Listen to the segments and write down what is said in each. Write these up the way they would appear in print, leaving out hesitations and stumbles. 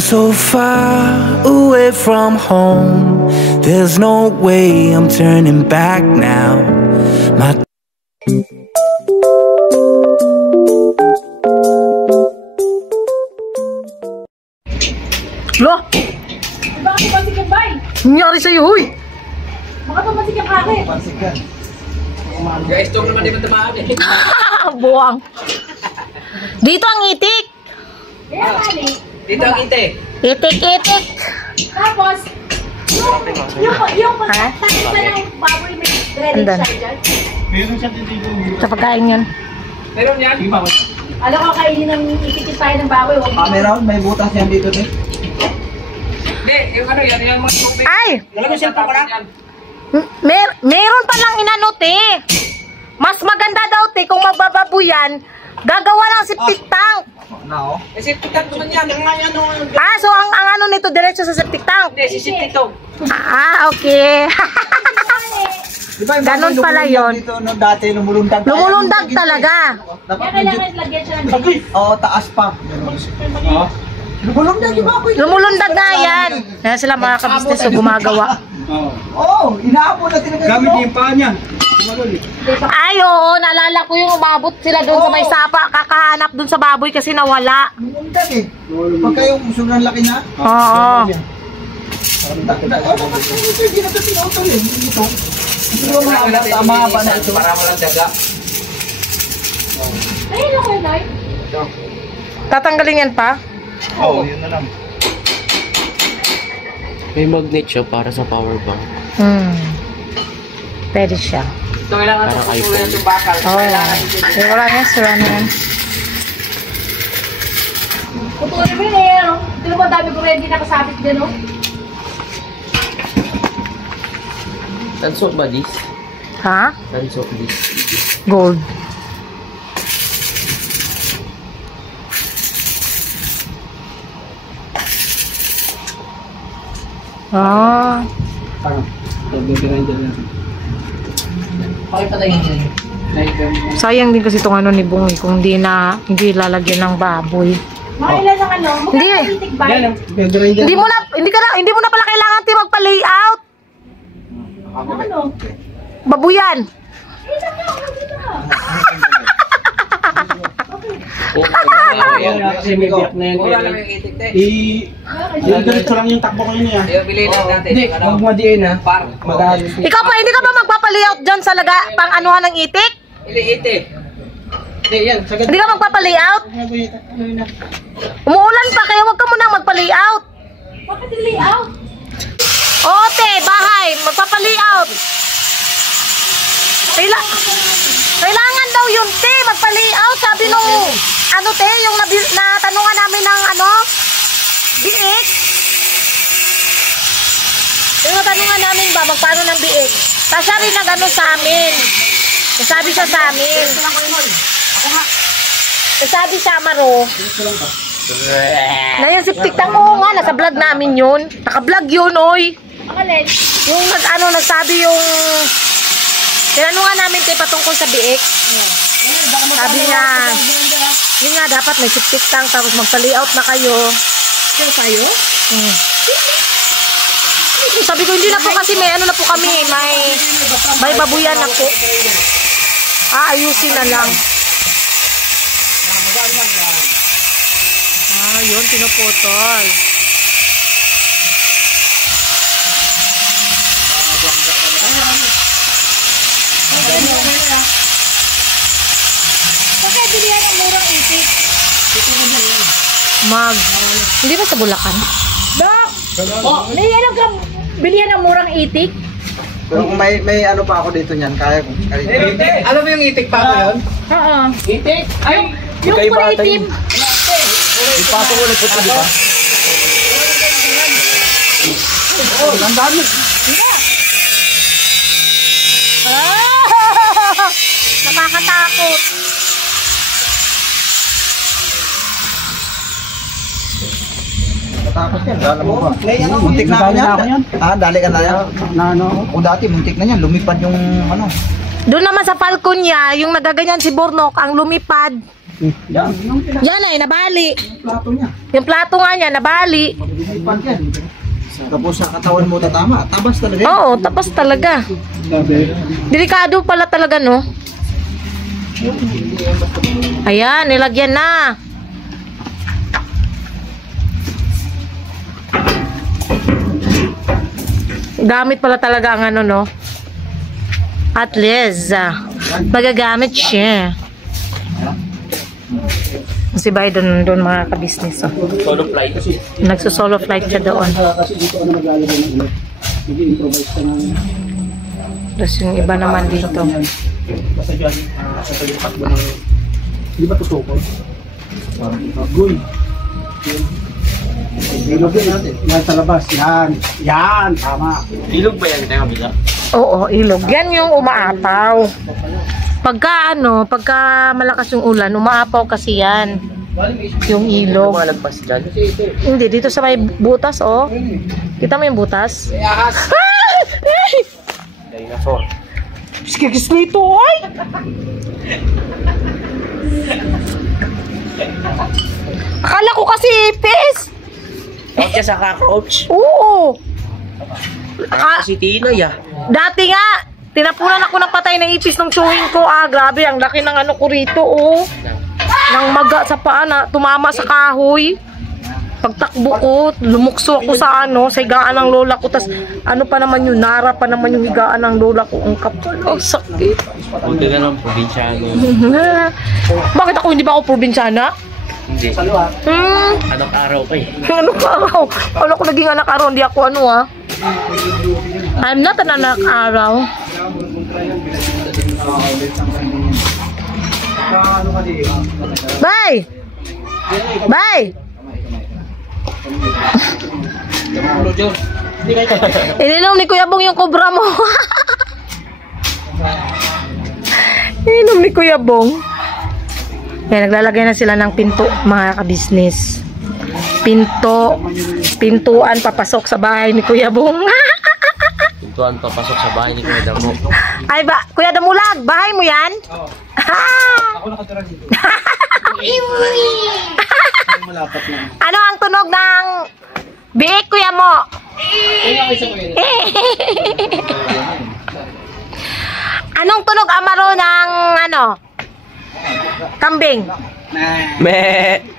I'm so far away from home. There's no way I'm turning back now. My Lo! Bakit pansik yan, bay? Nangyari sa'yo, huy! Bakit pansik yan, bakit? Pansik yan. Guys, ito naman di ba tamaan eh. Buwang. Dito ang itik. Kaya mali. Dito ang ite. Itik-itik. Tapos, yung takip pa ng baboy may dreaded Andan. siya dyan. Meron siya dito. Sa pagkain yun. Meron yan? Alam ko, kainin ng itikit tayo ng baboy. Meron, may butas yan dito din. Hindi, yung ano yan, yung mga tubig. Ay! Lalagyan siya pa lang. Meron palang inanot eh. Mas maganda daw te kung mabababuyan, gagawa ng septic tank. Na, oh. Eh, safety tank naman yan. Ah, so ang ano nito diretso sa septic tank. Hindi, sisipti to. Ah, okay. Diba, Ganun pala yun. Dito, no, dati lumulundag. Lumulundag talaga. Dapat Kaya kailangan lagyan siya ng dikit. Oo, taas pa. Lumulundag, di ba? Lumulundag nga yan. Kaya sila mga kabisnes so gumagawa. Oo, inaabot na tinagay. Gamit yung paa niya. Ay, oo, naalala ko yung umabot sila doon sa may sapa, kakahanap doon sa baboy kasi nawala. Lumulundag eh. Pagka yung sobrang laki na. Oo. Hindi na ito pinautal eh. Ito. Mahaba na ito. Para walang daga. Ayun ako yun, ay. Tatanggalin yan pa? Oo, yun na lang. May magnet siya para sa power bank. Pwede siya. Ito kailangan ito putuloy yung bakal. Oo. Eh, wala yan, sira na yan. Putulin mo yun eh, ano? Ito naman dami ko rin hindi nakasabit dyan, no? Tansok ba this? Ha? Tansok this. Gold. Ah. Sayang din kasi itong ano ni Bungi kung hindi lalagyan ng baboy. Mga ilan ang ano? Hindi. Magkakang itik ba? Hindi mo na pala kailangan ti magpa-layout. Ano? Babuyan. Kasi may biyak na yan. Mura lang yung itik te. Diretso lang yung takbo ko yun eh. Yung bilhin lang natin. Hindi, Ano? huwag madiin ha. Par. Ikaw pa, hindi ka ba magpapa-layout dyan sa pang anuhan ng itik? Ili ite. Hindi, yan. Sagad. Hindi ka magpapa-layout? Umuulan pa, kaya wag ka muna magpa-layout. Bakit yung layout? Oo, te, bahay, magpapa-layout. Kailangan daw yun, te, magpa-layout. Sabi nung, ano te, yung natanungan namin ng ano, biik. Yung natanungan namin ba, magpaano ng biik. Tapos siya rin nag-ano sa amin. Sabi siya sa amin. Sabi siya, Maro. Na yung septic tank mo nga, nasa vlog namin yun. Naka-vlog yun, oy. Alin? Yung nagsabi yung tinanungan namin kay patungkol sa biik. Sabi niya, yun nga dapat may septic tank tapos magpa-layout na kayo. Sure kayo? Sabi ko, hindi na po kasi may ano na po kami, may babuyan na po. Ayusin na lang. Yun, pinuputol. Bakit bilihan ang murang itik? Hindi ba sa Bulacan? Dok! Oh, alam ka, bilihan ang murang itik? Pero kung may ano pa ako dito niyan, kaya ko. Alam mo yung itik pa ko yun? Oo. Itik? Ay! Yung kulay itim. Ipasok ko ulit ito, di ba? Ang dami. Nakakatakot. Tapos yan, dala mo ba? Muntik na ako yan. Dali ka na yan. O dati, muntik na yan. Lumipad yung ano. Doon naman sa Falcon niya, yung nagaganyan si Bornok, ang lumipad. Yan, yung Yan ay, nabali. plato niya. Yung plato nga niya, nabali. Pag yan. Tapos sa katawan mo tatama. Tabas talaga yan. Oo, tapos talaga. Delikado pala talaga, no? Ayan, nilagyan na. Gamit pala talaga ang ano, no? At least, magagamit siya. Si Biden doon mga ka-business. Oh. Solo flight. Nagso-solo flight siya doon. Kasi dito ano naglalagay ng ulit. Nag-improvise ka ng... Tapos yung iba naman dito. Basta dyan, sa lipat mo ng... Hindi ba tutukol? Guy. Ilog yun natin. Yan sa labas. Yan. Yan. Tama. Ilog ba yan? Tayo kabila. Oo, ilog. Yan yung umaapaw. Pagka malakas yung ulan, umaapaw kasi yan. Yung ilog. Lumalagpas dyan. Hindi, dito sa may butas, oh. Kita mo yung butas? Dinosaur. Excuse me to, oy! Akala ko kasi ipis! Huwag ka sa cockroach. Oo! Si Tina ya. Dati nga, tinapunan ako ng patay na ipis ng chewing ko. Ah, grabe, ang laki ng ano ko rito, oh. Nang maga sa paa na, tumama sa kahoy. Pagtakbo ko, lumukso ako sa ano, sa higaan ng lola ko. Tas ano pa naman yun, nara pa naman yung higaan ng lola ko. Ang kapal, ang sakit. Punta ka ng probinsyano. Bakit ako hindi ba ako probinsyana? Hindi. Anong araw pa eh. Anak araw. Wala ko naging anak araw, hindi ako ano ah. I'm not an anak araw. Bye! Bye! Ininom ni Kuya Bong yung kobra mo. Ininom ni Kuya Bong. Yan, naglalagay na sila ng pinto, mga ka-business. Pintuan papasok sa bahay ni Kuya Bong. Pintuan papasok sa bahay ni Kuya Damo. Ay ba, Kuya Damulag, bahay mo yan? Ako nakatira dito. Malapat na. Ano ang tunog ng biik, Kuya mo? Anong tunog amaro ng ano? Kambing? Me.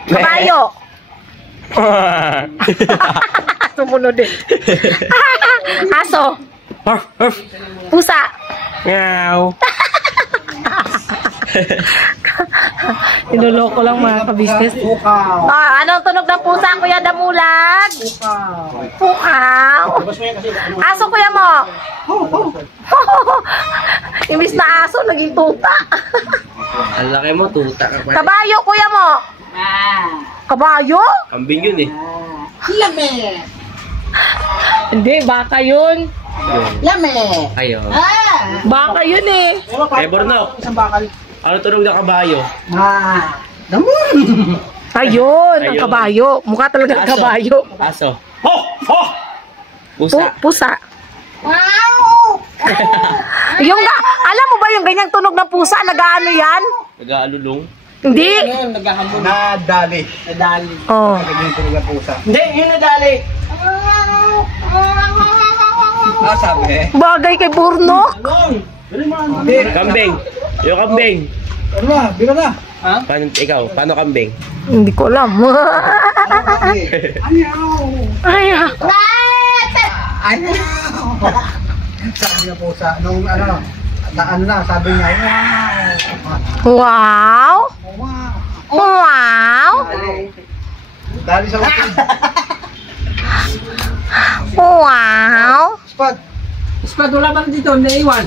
Kabayo? Sumunod din. Aso? Pusa? Meow. Tinuloko lang mga ka-business. Ah, anong tunog ng pusa, Kuya Damulag? Pukaw. Aso, Kuya mo? Imbis na aso, naging tuta. Ang laki mo, tuta ka pa. Kabayo, Kuya mo? Kabayo? Kambing yun eh. Hindi, baka yun. Ayun. Baka yun eh. Eh, Borno. Isang bakal. Ano tunog ng kabayo? Ayun, ang Ayun. kabayo. Mukha talaga ang Aso. kabayo. Aso. Pusa. Pusa. Yung alam mo ba yung ganyang tunog ng pusa? Nag-ano yan? Nag-aalulong. Hindi. Nadali. Oh. Naging tuloy pusa. Hindi, yun na dali. Sabi. Bagay kay Burno. Kambing. Yung kambing. Ano na? Bila na. Paano, ikaw, paano kambing? Hindi ko alam. Ay, Sabi na pusa. Nung ano, daan na, sabi niya, wow. Wow. Dali sa utin. Wow. Spot. Spad, wala ba dito? Naiwan.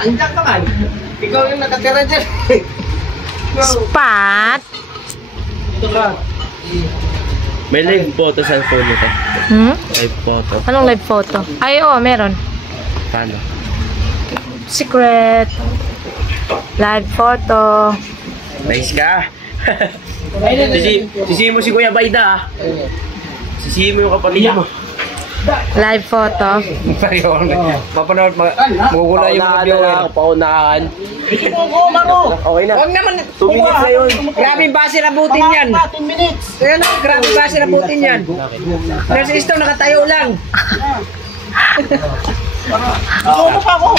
Andiyan ka man. Ikaw yung nakatira dyan. Spot. May live photo sa phone nito. Live photo. Anong live photo? Ay, oo, meron. Paano? Secret. Live photo. Nice ka. Sisihin mo si Kuya Bayda ah. Sisihin mo yung kapatid mo. Live photo. Mapanood, magugula yung mga viewer. Paunahan. Okay na. Huwag naman. 2 minutes na yun. Grabe base rabutin yan. 10 minutes. Kaya na, grabe base rabutin yan. Nasa isto, nakatayo lang. Ako pa ako.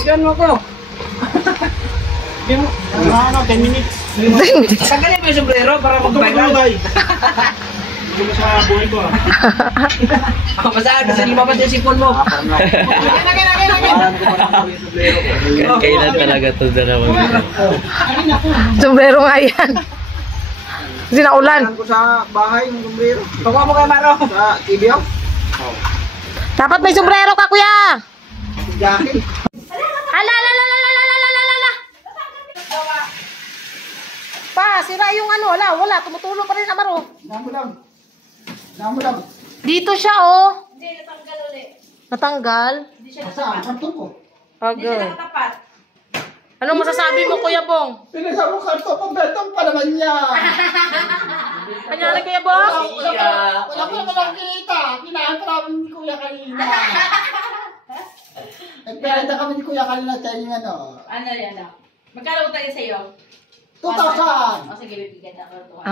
Diyan mo ko. Ano, 10 minutes. Tagalin mo yung sombrero para mag-viral. Hindi mo sa buhay ko ah. Masaan, kasi di mabas yung sipon mo. Kailan talaga ito dalawa? Sombrero nga yan. Kasi naulan. Ko sa bahay ng sombrero. Pagwa mo kay Maro. Sa TV oh. Dapat may sombrero ka, kuya. Jackie. Ala. Pa, sira yung ano, wala. Tumutulong pa rin ang Maro. Damo lang. Dito siya, oh. Hindi, natanggal ulit. Natanggal? Hindi siya Saan? natapat. Karton ko. Hindi siya Okay. natapat. Anong masasabi mo, Kuya Bong? Pinasa mo karton, pambentong pa naman niya. Kanyari, Kuya Bong? Wala ko naman nakikita. Kinahan pa namin ni Kuya kanina. Nagperenda kami ni Kuya kanina sa inyo ano. Ano yan ah? Magkano tayo sa'yo? 2,000. O sige, bibigyan ako.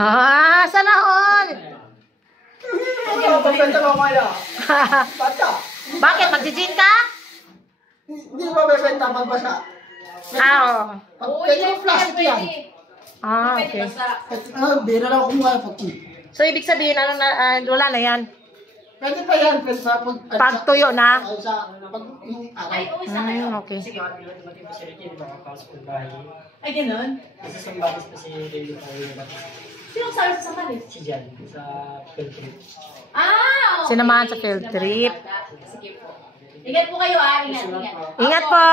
Sana all. Pambenta mo kaya. Bata. Bakit? Magjijin ka? Hindi ba bebenta pagbasa? Oo. Pwede yung plastic yan. Okay. Bira lang ako mga pagki. So, ibig sabihin, ano na, wala na yan. Pwede pa yan. Pwede pa pag... Pagtuyo na? Pag yung araw. Ay, uwi sa kayo. Okay. Ay, ganun? Kasi sa batis pa si David Sino sabi sa samalis? si Jan sa Philippines. Ah! Okay. Sinamahan sa field trip. Sige po. Ingat po kayo ah. Ingat. Ingat po.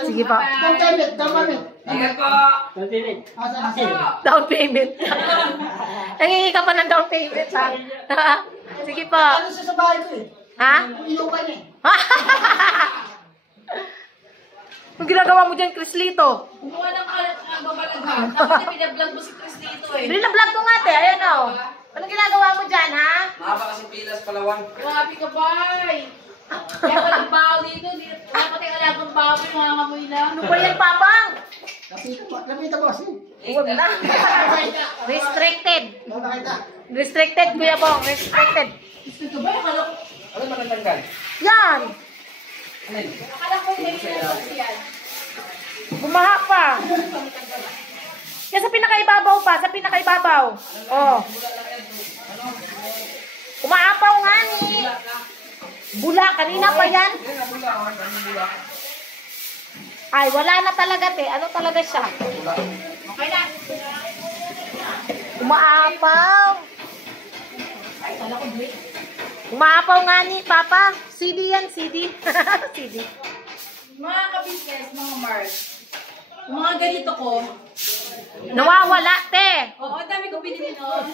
Sige po. Down payment. Ingat po. Asa. Down payment. Nangingi ka pa ng down payment, ha? Sige po. Ano siya sa bahay ko eh? Ha? Inupan niya. Ang ginagawa mo dyan, Crislito? Kumuha ng babalaghan. Tapos na pinablog mo si Chris dito eh. Binablog ko nga, te. Ayan, o. Anong ginagawa mo dyan, ha? Mahaba kasi pilas palawan. Grabe ka, bay! Kaya pa ng baho dito. Kaya pati alagang baho, mga kamoy na. Ano ba yan, Papang? Lapita ko kasi. Huwag na. Restricted. Ano nakita? Restricted, Kuya Bong. Restricted. Gusto ba? Akala ko, Ano ba natanggal? Yan. akala ko hindi nila yan. Bumaha pa. Yan sa pinakaibabaw pa. Sa pinakaibabaw. Oh. Umaapaw nga ni. Bula. Kanina pa yan. Ay, wala na talaga, te. Ano talaga siya? Okay na. Umaapaw. Akala ko break. Umaapaw nga ni, Papa. CD yan, CD. CD. Mga ka-business, mga Mars. Mga ganito ko. Nawawala, te. Oo, ang dami ko binili noon.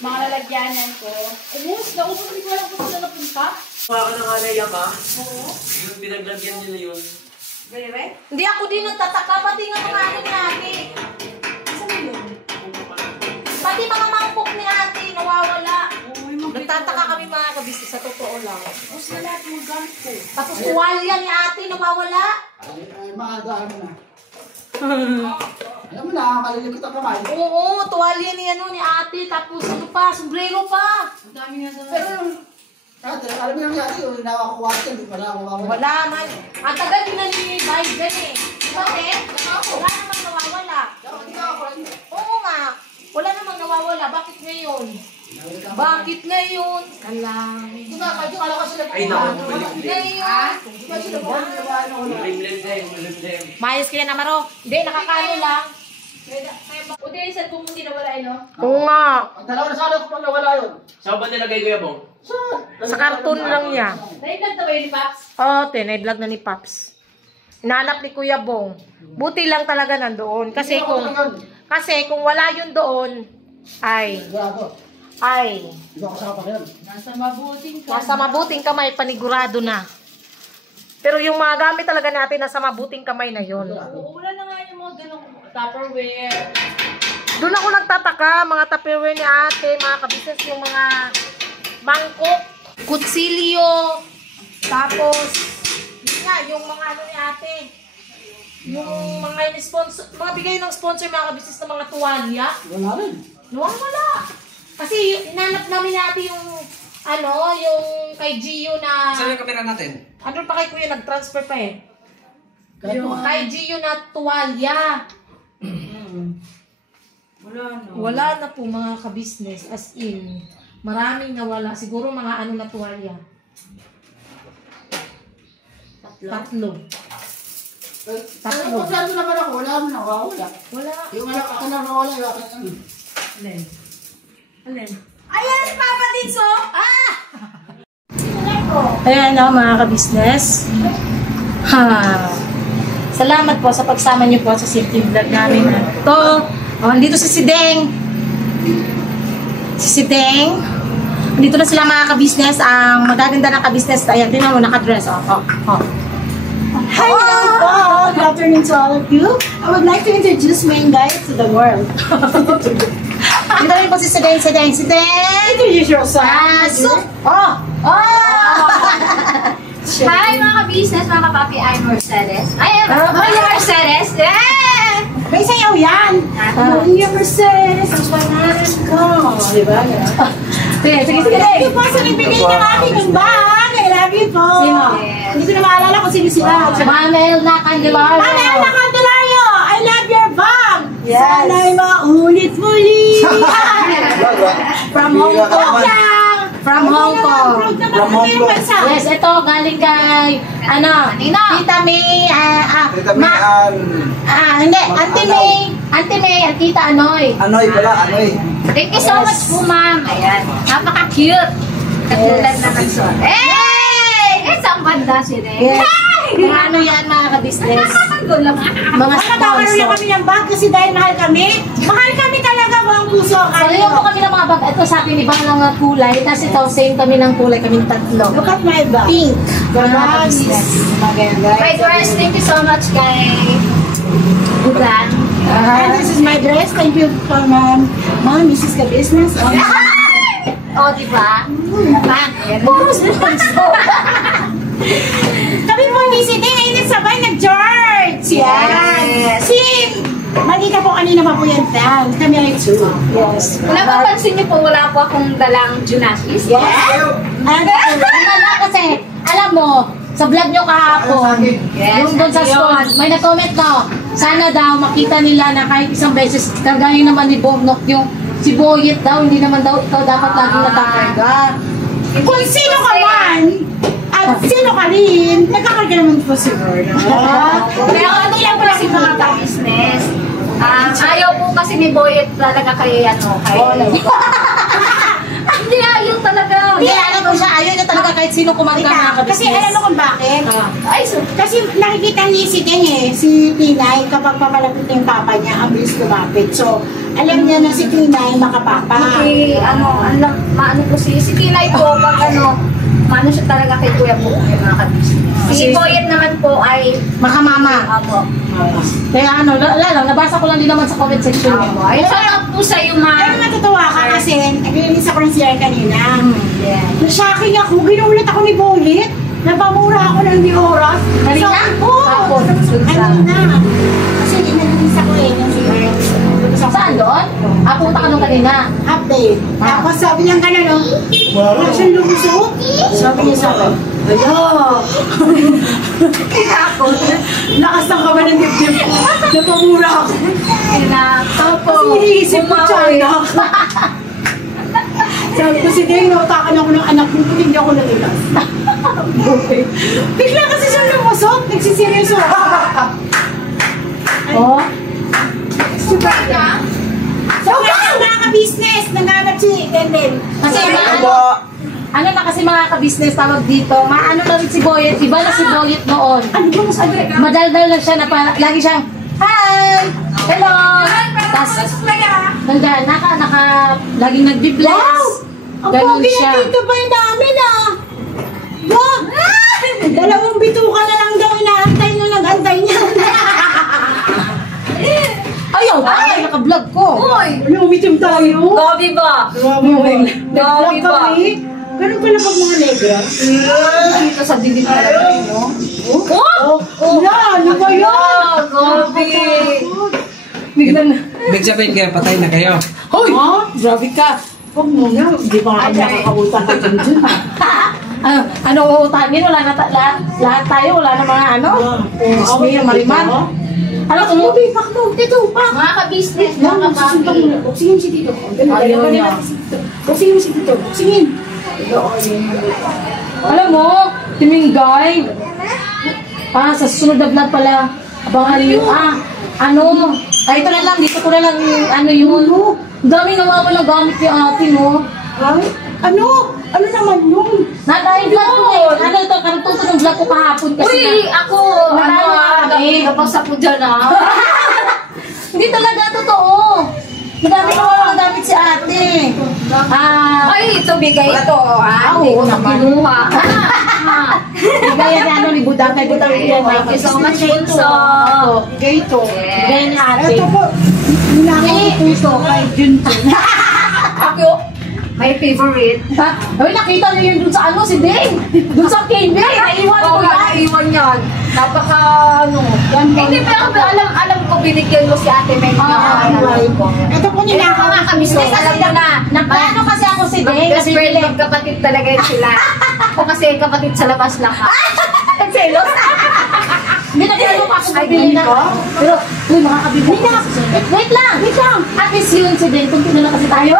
Mga lalagyanan ko. Ubus na ubus. Hindi ko alam kung saan napunta. Baka na nga na yan ka? Oo. Yung pinaglagyan nila yun. Bere? Hindi ako din nagtataka. Pati nga mga ano ni ate. Saan yun? Pati mga mangkok ni ate, nawawala. Nagtataka kami mga kabisnes, sa totoo lang. Ubus na lahat ng gamit ko. Tapos tuwalya ni ate, nawawala. Ay, maaga ano na. Alam mo na, malilikot ang kamay. Oo, tuwalya ni ano ni ate. Tapos ano pa, sombrero pa. Ang dami nga doon. Pero yung... Alam mo yung nangyari, yung nakakuha ko, hindi pala ako mawawala. Wala man. Ang tagal din na ni Biden eh. Diba, te? Wala namang nawawala. Oo nga. Wala namang nawawala. Bakit ngayon? Bakit ngayon? Kalang. Diba, kahit yung kala ko sila Ay, naku, Bakit ngayon? Diba sila po, Limlim. Mayos kaya na, Maro. Hindi, nakakano lang. Buti yung cellphone mo dinawala eh, no? Oo nga. Ang dalawa na sana ko pag nawala yun. Saan ba nilagay Kuya Bong? Sa karton lang niya. Naiblog na ba yun ni Paps? Oo, tinay-vlog na ni Paps. Hinanap ni Kuya Bong. Buti lang talaga nandoon. Kasi kung wala yun doon, ay, Hindi ako kasama yan. Nasa mabuting ka. nasa mabuting kamay, panigurado na. Pero yung mga gamit talaga natin, nasa mabuting kamay na yun. Wala na nga yung mga ganong Tupperware. Doon ako nagtataka, mga tupperware ni ate, mga kabisnes, yung mga mangkok, kutsilyo, tapos, yun nga, yung mga ano ni ate, yung mga sponsor, mga bigay ng sponsor, mga kabisnes ng mga tuwalya. Wala rin. Wala. Kasi inanap namin natin yung, ano, yung kay Gio na, Saan yung kamera natin? ano pa kay Kuya, nag-transfer pa eh. Yung kay Gio na tuwalya. Wala na po mga kabisnes, as in, maraming nawala. Siguro mga ano na tuwalya. Tatlo. Ano naman ako, wala mo nakawala. Wala. Yung anak ako nakawala, yung akin. Alin? Alin? Ayan, Papa Dinso! Ayan na mga kabisnes. Ha. Salamat po sa pagsama niyo po sa simple vlog namin. Ito, andito si Sideng. Si Sideng. Dito na sila mga kabisnes. Ang magaganda ng kabisnes. Ayan, tingnan mo, nakadress. Hi, good afternoon to all of you. I would like to introduce my guy to the world. Dito rin po si Sideng. Introduce yourself. Hi mga ka-business, mga ka-papi, I'm Mercedes. I am Mercedes! Yeah! May sayaw yan. Maria Mercedes, ang panarin ko. Diba? Sige. Thank you po sa nagbigay ng aking bag. I love you po. Sino? Hindi ko na maalala kung sino sila. Mamel na Candelario. Ana Candelario, I love your bag. Yes. Sana'y maulit muli. From Hong Kong. From Hong Kong. From Hong Kong. Yes, ito galing kay Tita May, hindi, Auntie May, at Tita Anoy. Thank you so much po, ma'am. Ayan. Napaka-cute. Katulad na nagsuot. Hey! Isang banda si Ren. Yes. Mga ano yan mga kabisnes. Mga Nakakaroon na sponsor. kami ng bag kasi dahil mahal kami. Mahal kami talaga buong puso. Kaya po kami ng mga bag. Ito sa akin, ibang mga kulay. Tapos ito, same kami ng kulay. Kaming tatlo. Look at my bag. Pink. Mga Yes. kabisnes. Maganda. Hi guys, thank you so much kay Bulan. And this is my dress. Thank you for mom. Mom, this is the business. O, diba? Boros na Kami po ni Siti ngayon sabay nag-George. Yan. Yes. Si Malika po kanina pa po yan. Kami ay two. Yes. Kung napapansin niyo po, wala po akong dalang Junakis. Yes. And Wala kasi, alam mo, sa vlog nyo kahapon, Yes, yung doon sa store, may nag-comment na, sana daw makita nila na kahit isang beses, kagaya naman ni Bomnok, yung si Boyet daw, hindi naman daw ikaw dapat laging natakarga. kung sino ka man, at sino ka rin, nagkakarga naman po siguro. Pero ano lang po si mga ka-business. Ayaw po kasi ni Boyet talaga kay Hindi ayaw talaga. Hindi, alam ko siya, ayaw niya talaga kahit sino kumanta mga Kasi kabisnes. alam mo kung bakit? Ay, so, Kasi nakikita ni si Ting si Tinay, kapag papalapit yung papa niya, ang bilis lumapit. So, alam niya na si Tinay makapapa. maano po si Tinay po, pag maano siya talaga kay Kuya po, yung mga ka-business. Si Boyet naman po ay, Makamama. Kaya lalo, nabasa ko lang din naman sa comment section. ay, shout out po sa iyo, Pero ma'am. natutuwa ka kasi, naglinis ako ng CR kanina. Yeah. Shocking ako, ginulat ako ni Bolit. Napamura ako ng di oras. Kanina? Oo. Kanina. Kasi ginalinis ako ng CR. Saan doon? Punta ka nung kanina. Update. Tapos sabi niya gano'n, no? Wala siyang lumusot. Sabi niya sa akin, hala. Kaya ako, lakas ng kaba ng dibdib. Napamura ako. Kasi iniisip ko tiyanak. Sabi ko, sige, inautakan ako ng anak mo, hindi ako natigas. Bigla kasi siyang lumusot. Nagsisiryoso ako. Oh. Super ka? So, mga ka-business, nanganap si Denden. Kasi ano na kasi mga kabisnes tawag dito, maano na rin si Boyet, iba na si Boyet noon. Ano ba masabi? Madaldal lang siya na parang, lagi siyang, hi! Hello! Tapos, nandyan, laging nagbi-bless. Wow! Ang Ganon pogi siya. na dito ba yung namin Wow! Dalawang bituka na lang daw inaantay nung nag-antay niya. Ayaw! Ay! Naka-vlog ko! Uy! Ano, umitim tayo? Gabi ba? Nag-vlog kami. Ganun pala pag mga negra. Dito sa dilim talaga no? Oh! Wala! Ano ba yan? Gabi! Biglang na. Ibig sabihin kayo, patay na kayo. Hoy! Grabe ka! Huwag mo na. Hindi ba kami nakakabutan ka dyan Ano uutangin? Wala na lahat tayo. Wala na mga ano? Ismail, Mariman. Ano kung Sabi, pakno, dito, pak! Mga ka-business, Yan, mga magsusunta ka-papi. mo na. Buksingin si Tito. Ayaw niya. Buksingin mo si Tito. Buksingin. alam mo, Timinggay. Sa susunod na vlog pala. Abangan niyo. Ito na lang. Dito ko na lang ano yun. Ang dami nawawalang gamit yung ate mo. Ay, ano? Ano naman yun? Dahil vlog ko ngayon. Ano ito? Karututo ng vlog ko kahapon kasi Uy! Ako! Napasa po dyan hindi talaga totoo. Madami nawawalang gamit si ate. Ay, ito bigay ito. Hindi ko na kinuha. Gaya na ni Budang kay Budang yan. Thank you so much, Bunso. Gato. Gaya ni ate. Ito po. Ninakaw ko puso kay Junto. Ako, my favorite. Ay, nakita niyo yun dun sa ano, si Dane. Dun sa KB. Naiwan ko yan. Naiwan yan. Napaka, Hindi, pero alam ko, binigyan mo si Ate May. Ito po ninakaw Mga ka-business, alam mo na. Nagplano kasi ako si Dane. Best friend, magkapatid talaga yun sila. Ako kasi kapatid sa labas lang. Selos. Hindi nagplano pa ako bibili na. Pero, uy, makakabibili na. Wait lang. At least yun si Dane. Kung na kasi tayo.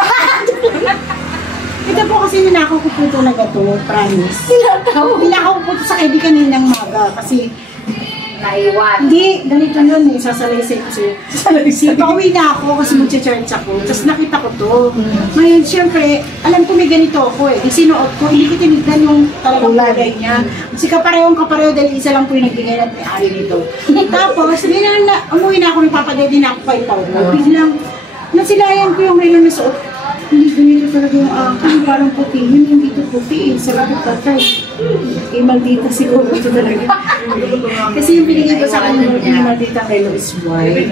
Ito po kasi ninakaw ko po talaga to, promise. Ninakaw ko po to sa kaibigan nilang maga kasi Naiwan. hindi, ganito yun eh, sasalaysay ko sa'yo. Pauwi na ako kasi mag-church ako, tapos nakita ko to. Ngayon, syempre, alam ko may ganito ako eh. Sinuot ko, hindi ko tinignan yung talagang kulay niya. Kasi kapareho dahil isa lang po yung nagbigay at may-ari nito. Tapos, umuwi na ako, nagpapadedi na ako 5,000. Biglang, nasilayan ko yung relo na suot. Hindi ganito talaga yung akin, parang puti. Yun hindi ito puti eh. Sabi ko, tatay. Eh, maldita siguro ito talaga. Kasi yung binigay ko sa kanya yung maldita relo is white.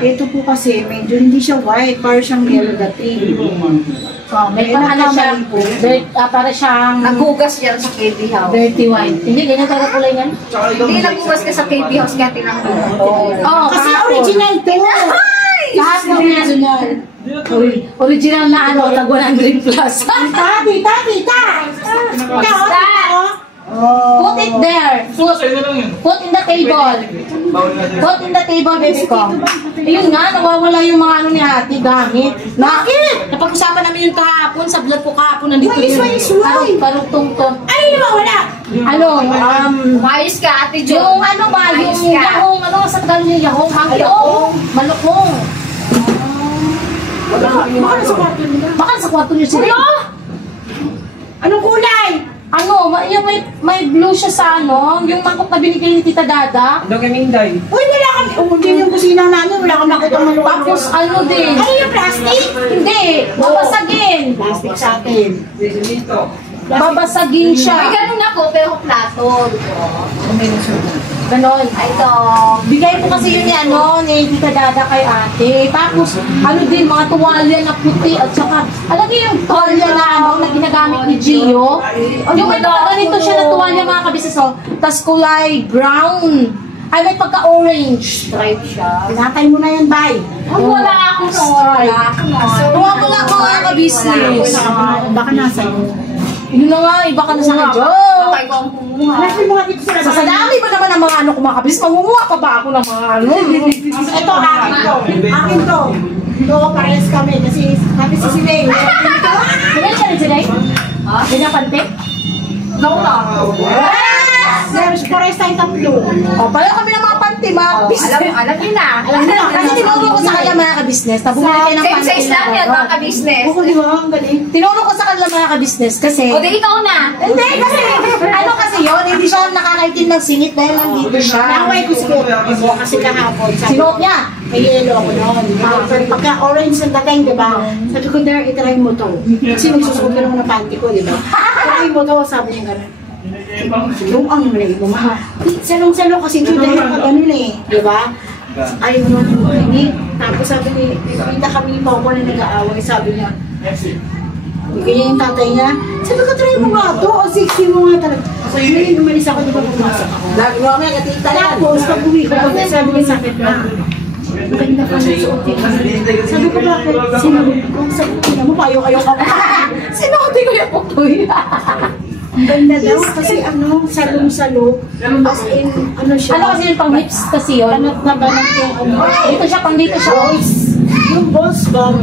Ito po kasi, medyo hindi siya white. Parang siyang yellow dating. May ano siya. Para siyang Nagugas yan sa KB House. dirty white. Hindi, ganyan talaga kulay yan. Hindi nagugas ka sa KB House kaya tinanggal. Oo, Kasi kahapon. original to. Kahapon na. Original na ano, tag 100 plus. Tita! Put it there. Put in the table. Put in the table, baby ko. Ayun nga, nawawala yung mga ano ni ate, gamit. Bakit? Napag-usapan namin yung kahapon, sa vlog ko kahapon, nandito yung karugtong ko. Ano yung mawala? Ano, Mayos ka, Ate Jo. yung ano ba, yung Ayos ka. yahong, ano sa tagal yung yahong? Malukong. Malukong. Baka sa kwarto niyo sila. Anong kulay? Ano, yung may blue siya sa ano, yung mangkok na binigay ni Tita Dada. Doon kami Inday. Uy, wala kami. Hindi yung kusina namin. Wala kami nakita maluwag. Tapos ano din. Ano yung plastic? Hindi, babasagin. Plastic sa atin. Babasagin May siya. ganun ako, pero plato. Ganon. Ito. Bigay po kasi yun ni ano, ni Tita Dada kay ate. Tapos, ano din, mga tuwalya na puti at saka, alam niyo yung tuwalya na ano, na ginagamit ni Gio? Yung may ganito siya na tuwalya mga kabisnes, oh. Tapos kulay brown. Ay, may pagka-orange. Stripe siya. Pinatay mo na yan, bay. Wala ako noon. Wala ako noon. Tuwa mga kabisnes. Baka nasa iyo. Yun na nga, iba ka na sa akin, Jo. Baka ikaw ang kumuha. Nasa yung mga dito sa Sa dami ba naman ang mga ano kumakabis? Mangunguha pa ba ako ng mga ano? Ito, akin to. Akin to. Ito, parehas kami. Kasi sabi si Silay. Ganyan ka rin sila eh? Ganyan pante? Nauna. Parehas tayong tatlo. O, pala kami ng mga pante, mga kabisnes. Alam niyo na. Alam mo na, kasi tinuro ko sa kanila mga kabisnes. Bumili kayo ng Same pante size lang yan, mga ka-business. Oo, di ba? Ang galing. Tinuro ko sa kanila mga kabisnes kasi... O, di ikaw na. Hindi, kasi ano kasi yun, hindi siya nakakaitim ng singit dahil nandito siya. Nakaway ko si Kuya. Kasi kahapon. Sabi Sinuot niya. may yellow ako noon. Pagka orange ang dating, di ba? Sabi ko, Dar, itry mo to. Kasi nagsusuot ka naman ng panty ko, di ba? Try mo to, sabi niya gano'n. Yung ang nalay mo, ma. Salong-salo kasi ito dahil pag ano eh, di ba? ayaw mo tumahinig. Tapos sabi ni, nakita kami ni Popo na nag-aaway. Sabi niya, ganyan yung tatay niya. Sabi ko, try mo nga to. O 60 mo nga talaga. So yun, umalis ako, di ba pumasok ako. Lagi mo kami, katita yan. Tapos, pag-uwi ko, sabi niya sa akin na, maganda ka ng suotin. Sabi ko, bakit? Sinabi ko, sabi ko, payo-kayo ka pa. Sinuotin ko yung putoy. Ang ganda daw, kasi ano, salong-salo. As in, ano siya. Ano kasi yung pang hips kasi yun? Banat na banat yung ano. Dito siya, pang dito siya. Yung boss ba?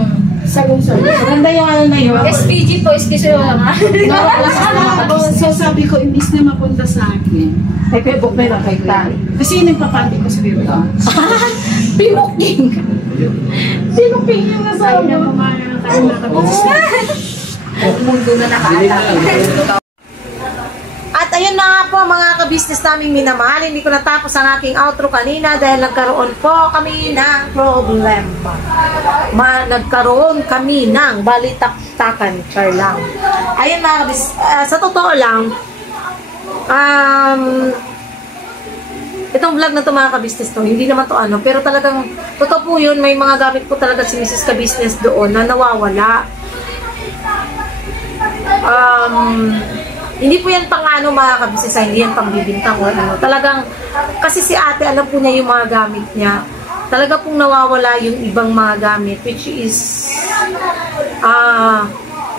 Salong-salo. Maganda yung ano na yun. SPG po, excuse mo lang ha. So sabi ko, imbis na mapunta sa akin. Ay, pebok may lang kay Tan. Kasi nagpapati ko sa biro. Pinuking. Pinuking yung nasa Sabi na kumana tayo nakapagod. Mundo na nakaala. At ayun na nga po mga ka-business naming minamahal. Hindi ko natapos ang aking outro kanina dahil nagkaroon po kami ng problema. Nagkaroon kami ng balitaktakan. Char lang. Ayun mga ka-business. Sa totoo lang, itong vlog na to mga ka-business to, hindi naman to ano, pero talagang, totoo po yun, may mga gamit po talaga si Mrs. ka-business doon na nawawala. Hindi po yan pang ano mga kabisisa, hindi yan pang bibintang o ano. Talagang, kasi si ate, alam po niya yung mga gamit niya. Talaga pong nawawala yung ibang mga gamit, which is,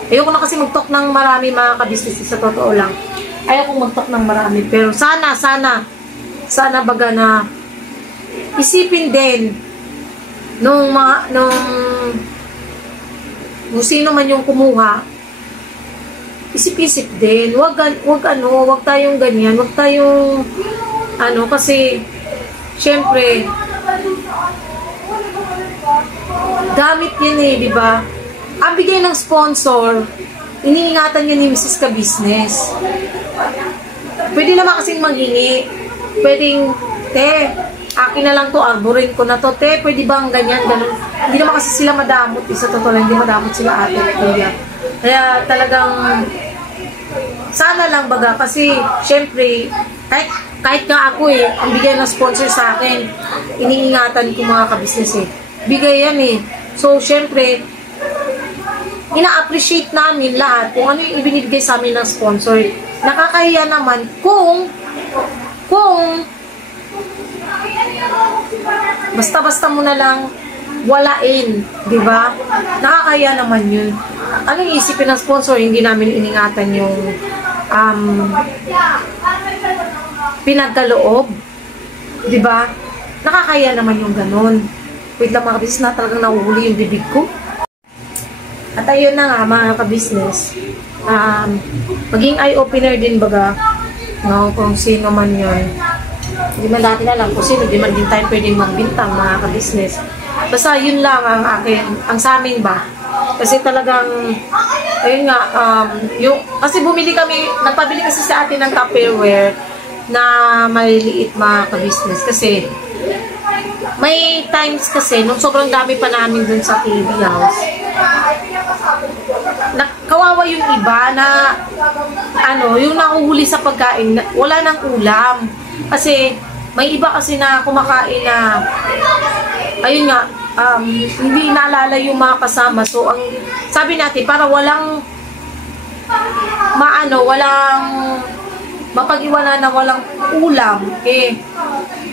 ayoko na kasi mag-talk ng marami mga kabisisa, sa totoo lang. Ayoko mag-talk ng marami, pero sana baga na isipin din nung sino man yung kumuha, isip-isip din. Wag tayong ganyan. Wag tayong kasi syempre gamit yan di ba? Ang bigay ng sponsor, iniingatan niya ni Mrs. Ka-Business. Pwede naman kasing manghingi. Pwedeng, akin na lang to, arborin ko na to, pwede bang ganyan, ganun. Hindi naman kasi sila madamot, sa totoo lang, hindi madamot sila ate at kuya. Kaya talagang, sana lang baga, kasi, syempre, kahit nga ako ang bigay ng sponsor sa akin, iniingatan ko mga ka-business bigay yan So, syempre, ina-appreciate namin lahat kung ano yung ibinibigay sa amin ng sponsor. Nakakahiya naman kung basta-basta mo na lang walain, di ba? Nakakaya naman yun. Anong isipin ng sponsor? Hindi namin iningatan yung pinagkaloob, di ba? Nakakaya naman yung ganun. Wait lang mga kabisnes, na talagang nahuhuli yung bibig ko. At ayun na nga mga kabisnes, maging eye-opener din baga kung sino man yun. Hindi man natin alam kung sino, hindi man din tayo pwedeng magbintang mga ka-business. Basta yun lang ang sa amin ba. Kasi talagang, ayun nga, kasi nagpabili kasi sa atin ng Tupperware na maliliit mga ka-business. Kasi, may times kasi, nung sobrang dami pa namin dun sa TV house, kawawa yung iba na yung nahuhuli sa pagkain, wala nang ulam. Kasi may iba kasi na kumakain na ayun nga, hindi naalala yung mga kasama. So ang sabi natin, para walang mapag-iwanan na walang ulam,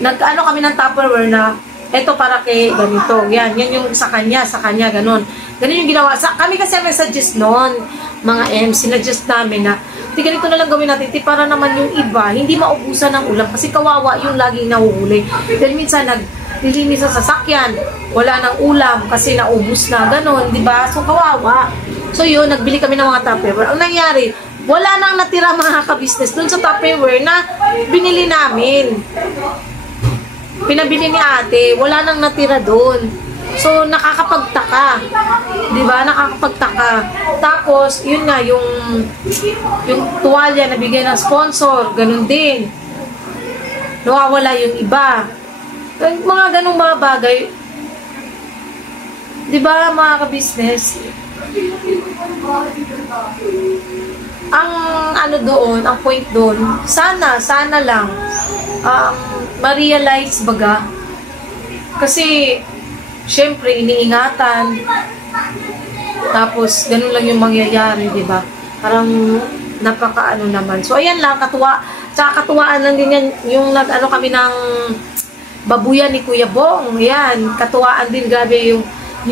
nag-ano kami ng Tupperware na eto para kay ganito. Yan yung sa kanya, ganun. Ganun yung ginawa. Kami kasi may suggest noon, mga sinuggest namin na, ganito na lang gawin natin, para naman yung iba, hindi maubusan ng ulam. Kasi kawawa yung laging nahuhuli. Dahil minsan, naglilinis sa sasakyan, wala ng ulam, kasi naubos na, ganun, di ba? So, kawawa. So, yun, nagbili kami ng mga Tupperware. Ang nangyari, wala nang natira mga ka-business dun sa Tupperware na binili namin. Pinabili ni ate, wala nang natira doon. So, nakakapagtaka. Di ba? Nakakapagtaka. Tapos, yun nga, yung tuwalya na bigay ng sponsor, ganun din. Nawawala yung iba. Mga ganung mga bagay. Di ba, mga ka-business? Ang doon, ang point doon, sana lang, ma-realize baga Kasi, syempre, iniingatan. Tapos, ganun lang yung mangyayari, di ba? Parang, napaka-ano naman. So, ayan lang, tsaka katuwaan lang din yan, yung nag-ano kami ng babuyan ni Kuya Bong. Ayan, katuwaan din, grabe yung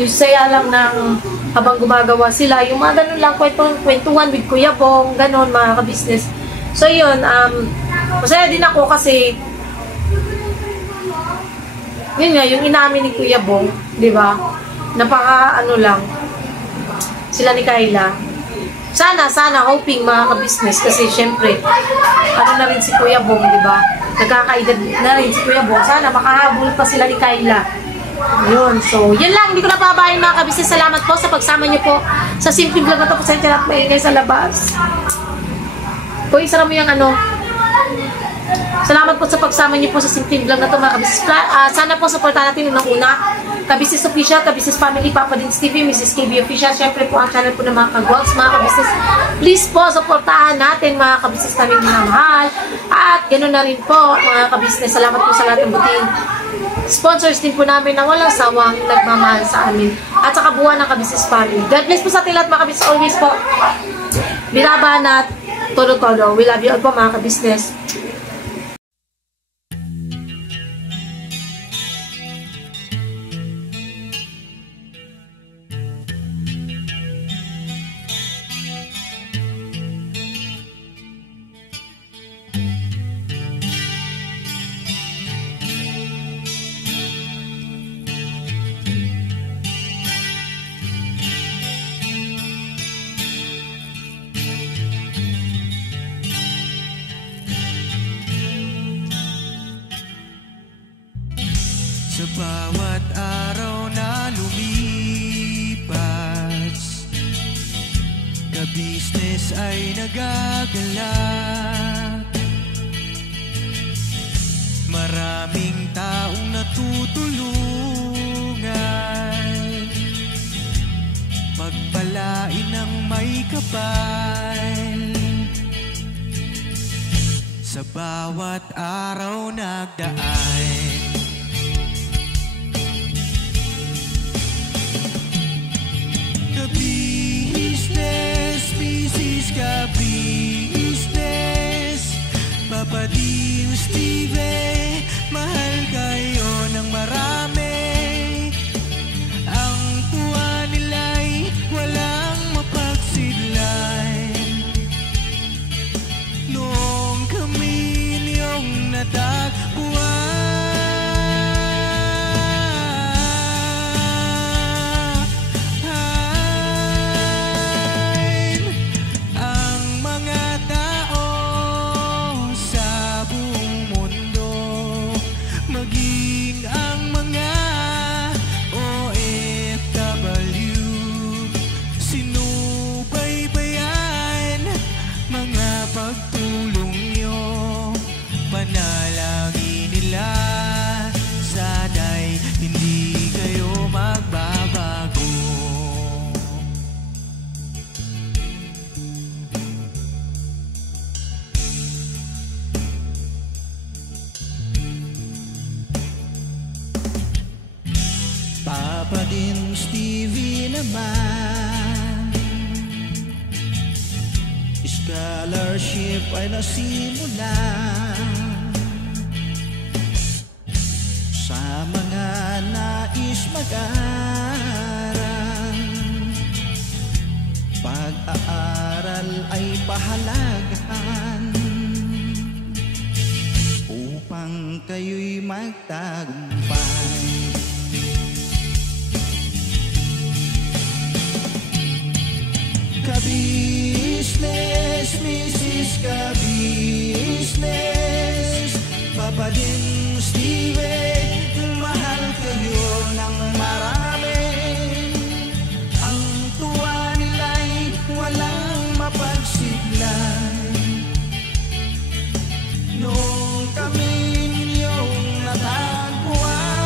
saya lang ng habang gumagawa sila. Yung mga ganun lang, kwentuhan with Kuya Bong, ganun, mga ka-business. So, yun, masaya din ako kasi, yun nga, yung inamin ni Kuya Bong, di ba? Napaka, ano lang, sila ni Kayla. Sana, hoping mga ka-business, kasi syempre, ano na rin si Kuya Bong, di ba? Nagkakaedad na rin si Kuya Bong. Sana makahabol pa sila ni Kayla. Yun, so, yun lang. Hindi ko na pababayin mga ka-business. Salamat po sa pagsama niyo po sa simple vlog na ito. Pasensya na at maingay sa labas. Kuya, isara mo yung ano. Salamat po sa pagsama niyo po sa simple vlog na ito mga ka-business. Sana po supportan natin unang-una Ka-Business Official, Ka-Business Family, Papa Dins TV, Mrs. KB Official, syempre po ang channel po ng mga ka-goals, mga ka-business. Please po, supportahan natin mga ka-business namin minamahal. At ganoon na rin po, mga ka-business. Salamat po sa lahat ng buting sponsors din po namin na walang sawang nagmamahal sa amin. At sa kabuuan ng Ka-Business Family. God bless po sa ating lahat mga ka-business. Always po, binaban at todo-todo. We love you all po mga ka-business. Sa bawat araw na lumipas, ka-business ay nagagalak. Maraming taong natutulungan, pagpalain ng may kapal. Sa bawat araw nagdaan, ka-business, business ka-business, Papa Dins TV, mahal kayo ng marami. Ang tuwa nila'y walang mapagsidlay. Noong kami niyong natagpuan, Papa Dins TV naman, scholarship ay nasimulan sa mga nais mag-aral. Pag-aaral ay pahalagahan upang kayo'y magtagumpay. Ka-business, Mrs. Ka-business, Papa Dins TV, mahal kayo ng marami. Ang tuwa nila'y walang mapagsiglay. Noong kami ninyong natagpuan,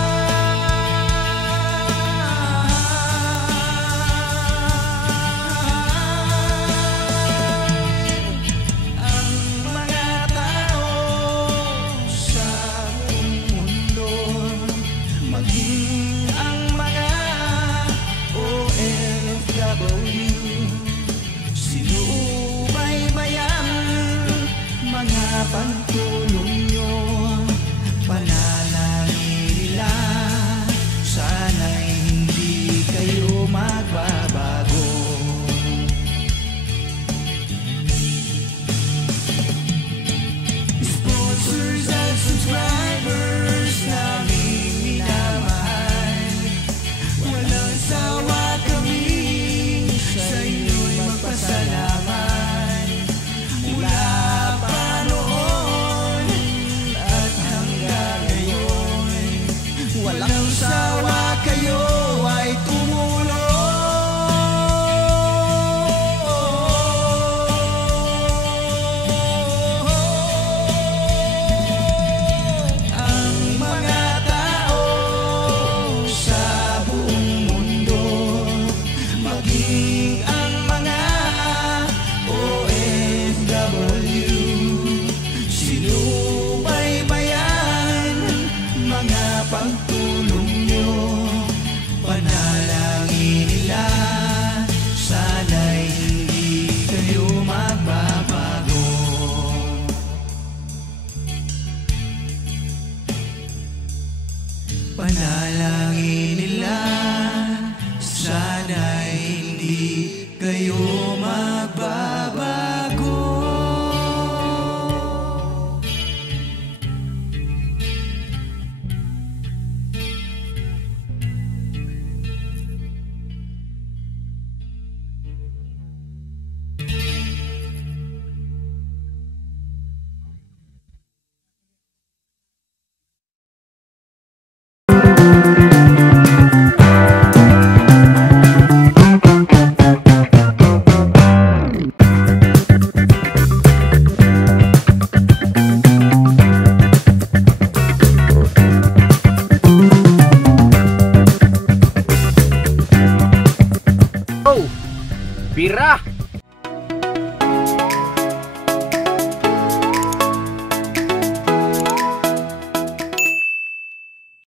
ang mga tao sa buong mundo pagtulong nyo, panalangin nila, sana'y hindi kayo magbabago. Sponsors at subscribers naming minamahal, walang sawa kami sa inyo'y magpasalamat. Mula pa noon at hanggang ngayon, walang sawa kayo ay tumulong. Ang mga tao sa buong mundo, maging ang mga OFW, sinubaybayan mga pagtulong nyo, panalangin nila, sana'y hindi kayo magbabago. Panalangin nila, sana'y hindi kayo magbabago. Bira!